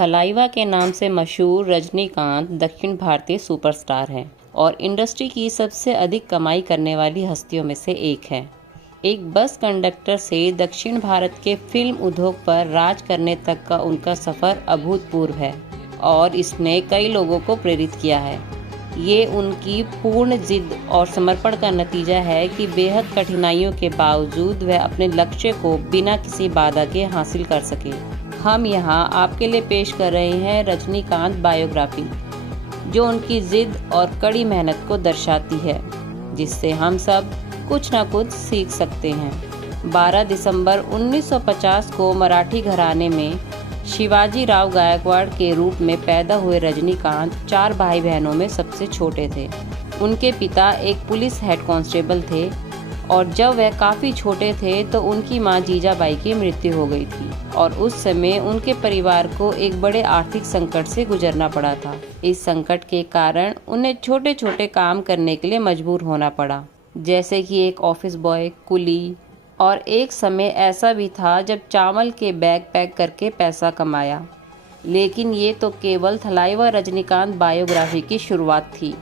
थलाइवा के नाम से मशहूर रजनीकांत दक्षिण भारतीय सुपरस्टार हैं और इंडस्ट्री की सबसे अधिक कमाई करने वाली हस्तियों में से एक है। एक बस कंडक्टर से दक्षिण भारत के फिल्म उद्योग पर राज करने तक का उनका सफ़र अभूतपूर्व है और इसने कई लोगों को प्रेरित किया है। ये उनकी पूर्ण जिद और समर्पण का नतीजा है कि बेहद कठिनाइयों के बावजूद वह अपने लक्ष्य को बिना किसी बाधा के हासिल कर सके। हम यहाँ आपके लिए पेश कर रहे हैं रजनीकांत बायोग्राफी, जो उनकी जिद और कड़ी मेहनत को दर्शाती है, जिससे हम सब कुछ न कुछ सीख सकते हैं। 12 दिसंबर 1950 को मराठी घराने में शिवाजी राव गायकवाड़ के रूप में पैदा हुए रजनीकांत 4 भाई बहनों में सबसे छोटे थे। उनके पिता एक पुलिस हेड कांस्टेबल थे और जब वह काफ़ी छोटे थे तो उनकी मां जीजाबाई की मृत्यु हो गई थी और उस समय उनके परिवार को एक बड़े आर्थिक संकट से गुजरना पड़ा था। इस संकट के कारण उन्हें छोटे छोटे काम करने के लिए मजबूर होना पड़ा, जैसे कि एक ऑफिस बॉय, कुली, और एक समय ऐसा भी था जब चावल के बैग पैक करके पैसा कमाया। लेकिन ये तो केवल थलाइवा रजनीकांत बायोग्राफी की शुरुआत थी।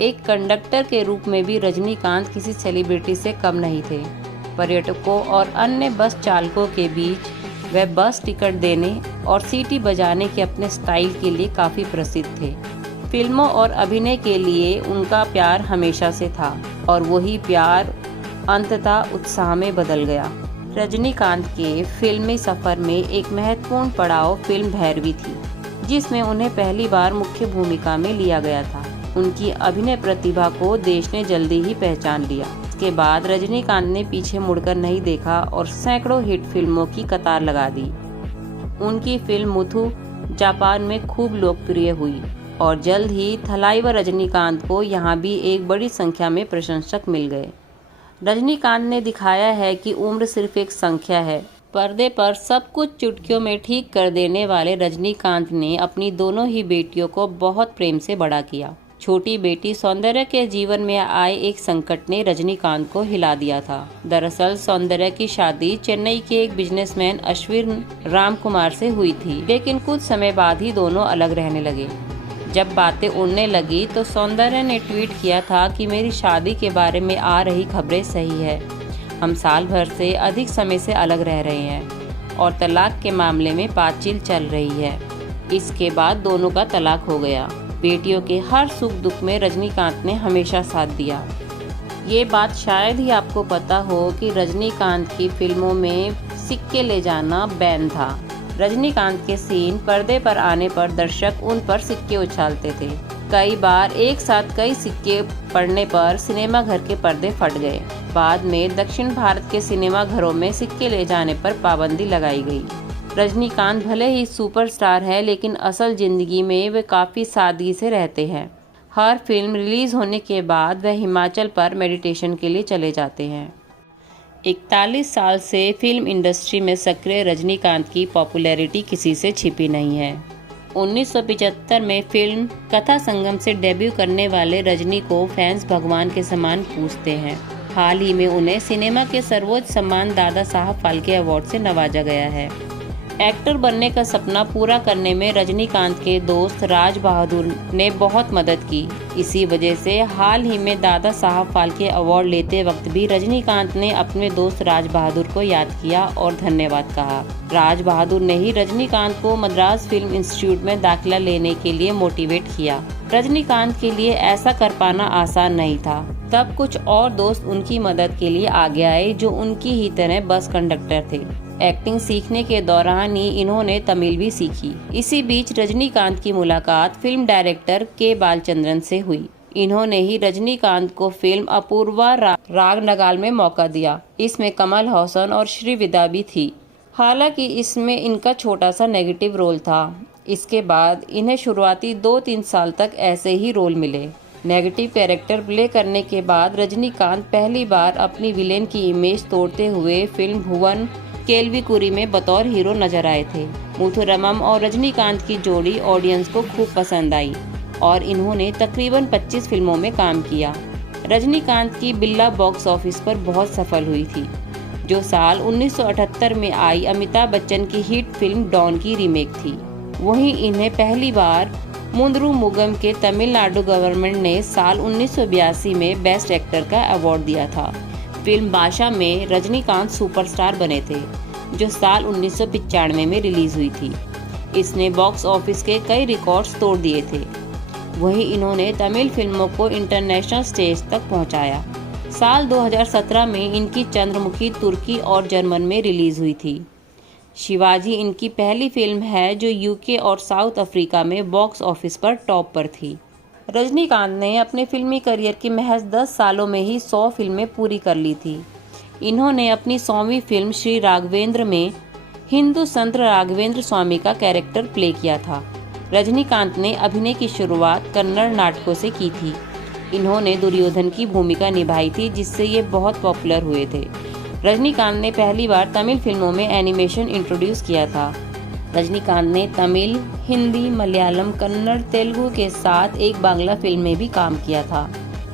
एक कंडक्टर के रूप में भी रजनीकांत किसी सेलिब्रिटी से कम नहीं थे। पर्यटकों और अन्य बस चालकों के बीच वह बस टिकट देने और सीटी बजाने के अपने स्टाइल के लिए काफ़ी प्रसिद्ध थे। फिल्मों और अभिनय के लिए उनका प्यार हमेशा से था और वही प्यार अंततः उत्साह में बदल गया। रजनीकांत के फिल्मी सफ़र में एक महत्वपूर्ण पड़ाव फिल्म भैरवी थी, जिसमें उन्हें पहली बार मुख्य भूमिका में लिया गया था। उनकी अभिनय प्रतिभा को देश ने जल्दी ही पहचान लिया। इसके बाद रजनीकांत ने पीछे मुड़कर नहीं देखा और सैकड़ों हिट फिल्मों की कतार लगा दी। उनकी फिल्म मुथु जापान में खूब लोकप्रिय हुई और जल्द ही थलाइवा रजनीकांत को यहाँ भी एक बड़ी संख्या में प्रशंसक मिल गए। रजनीकांत ने दिखाया है कि उम्र सिर्फ एक संख्या है। पर्दे पर सब कुछ चुटकियों में ठीक कर देने वाले रजनीकांत ने अपनी दोनों ही बेटियों को बहुत प्रेम से बड़ा किया। छोटी बेटी सौंदर्या के जीवन में आए एक संकट ने रजनीकांत को हिला दिया था। दरअसल सौंदर्या की शादी चेन्नई के एक बिजनेसमैन अश्विन राम कुमार से हुई थी, लेकिन कुछ समय बाद ही दोनों अलग रहने लगे। जब बातें उड़ने लगी तो सौंदर्या ने ट्वीट किया था कि मेरी शादी के बारे में आ रही खबरें सही है। हम साल भर से अधिक समय से अलग रह रहे हैं और तलाक के मामले में बातचीत चल रही है। इसके बाद दोनों का तलाक हो गया। बेटियों के हर सुख दुख में रजनीकांत ने हमेशा साथ दिया। ये बात शायद ही आपको पता हो कि रजनीकांत की फिल्मों में सिक्के ले जाना बैन था। रजनीकांत के सीन पर्दे पर आने पर दर्शक उन पर सिक्के उछालते थे। कई बार एक साथ कई सिक्के पड़ने पर सिनेमा घर के पर्दे फट गए। बाद में दक्षिण भारत के सिनेमा घरों में सिक्के ले जाने पर पाबंदी लगाई गई। रजनीकांत भले ही सुपरस्टार है, लेकिन असल जिंदगी में वे काफ़ी सादगी से रहते हैं। हर फिल्म रिलीज होने के बाद वह हिमाचल पर मेडिटेशन के लिए चले जाते हैं। 41 साल से फिल्म इंडस्ट्री में सक्रिय रजनीकांत की पॉपुलैरिटी किसी से छिपी नहीं है। 1975 में फिल्म कथा संगम से डेब्यू करने वाले रजनी को फैंस भगवान के समान पूजते हैं। हाल ही में उन्हें सिनेमा के सर्वोच्च सम्मान दादा साहब फाल्के अवार्ड से नवाजा गया है। एक्टर बनने का सपना पूरा करने में रजनीकांत के दोस्त राज बहादुर ने बहुत मदद की। इसी वजह से हाल ही में दादा साहब फाल्के अवार्ड लेते वक्त भी रजनीकांत ने अपने दोस्त राज बहादुर को याद किया और धन्यवाद कहा। राज बहादुर ने ही रजनीकांत को मद्रास फिल्म इंस्टीट्यूट में दाखिला लेने के लिए मोटिवेट किया। रजनीकांत के लिए ऐसा कर पाना आसान नहीं था। तब कुछ और दोस्त उनकी मदद के लिए आगे आए जो उनकी ही तरह बस कंडक्टर थे। एक्टिंग सीखने के दौरान ही इन्होंने तमिल भी सीखी। इसी बीच रजनीकांत की मुलाकात फिल्म डायरेक्टर के बालचंद्रन से हुई। इन्होंने ही रजनीकांत को फिल्म अपूर्वा राग नगाल में मौका दिया। इसमें कमल हसन और श्रीविद्या भी थी। हालांकि इसमें इनका छोटा सा नेगेटिव रोल था। इसके बाद इन्हें शुरुआती 2-3 साल तक ऐसे ही रोल मिले। नेगेटिव कैरेक्टर प्ले करने के बाद रजनीकांत पहली बार अपनी विलेन की इमेज तोड़ते हुए फिल्म भुवन केल्विकुरी में बतौर हीरो नजर आए थे। मुथुरमम और रजनीकांत की जोड़ी ऑडियंस को खूब पसंद आई और इन्होंने तकरीबन 25 फिल्मों में काम किया। रजनीकांत की बिल्ला बॉक्स ऑफिस पर बहुत सफल हुई थी, जो साल 1978 में आई अमिताभ बच्चन की हिट फिल्म डॉन की रीमेक थी। वहीं इन्हें पहली बार मुंद्रू मुगम के तमिलनाडु गवर्नमेंट ने साल 1982 में बेस्ट एक्टर का अवार्ड दिया था। फिल्म बादशाह में रजनीकांत सुपरस्टार बने थे, जो साल 1995 में रिलीज हुई थी। इसने बॉक्स ऑफिस के कई रिकॉर्ड्स तोड़ दिए थे। वहीं इन्होंने तमिल फिल्मों को इंटरनेशनल स्टेज तक पहुंचाया। साल 2017 में इनकी चंद्रमुखी तुर्की और जर्मन में रिलीज हुई थी। शिवाजी इनकी पहली फिल्म है जो यूके और साउथ अफ्रीका में बॉक्स ऑफिस पर टॉप पर थी। रजनीकांत ने अपने फिल्मी करियर की महज 10 सालों में ही 100 फिल्में पूरी कर ली थी। इन्होंने अपनी 100वीं फिल्म श्री राघवेंद्र में हिंदू संत राघवेंद्र स्वामी का कैरेक्टर प्ले किया था। रजनीकांत ने अभिनय की शुरुआत कन्नड़ नाटकों से की थी। इन्होंने दुर्योधन की भूमिका निभाई थी, जिससे ये बहुत पॉपुलर हुए थे। रजनीकांत ने पहली बार तमिल फिल्मों में एनिमेशन इंट्रोड्यूस किया था। रजनीकांत ने तमिल, हिंदी, मलयालम, कन्नड़, तेलुगु के साथ एक बांग्ला फिल्म में भी काम किया था।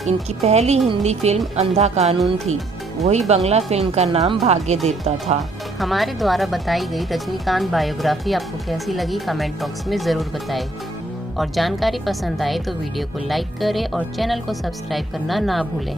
इनकी पहली हिंदी फिल्म अंधा कानून थी। वही बांग्ला फिल्म का नाम भाग्य देवता था। हमारे द्वारा बताई गई रजनीकांत बायोग्राफी आपको कैसी लगी कमेंट बॉक्स में ज़रूर बताएं। और जानकारी पसंद आए तो वीडियो को लाइक करें और चैनल को सब्सक्राइब करना ना भूलें।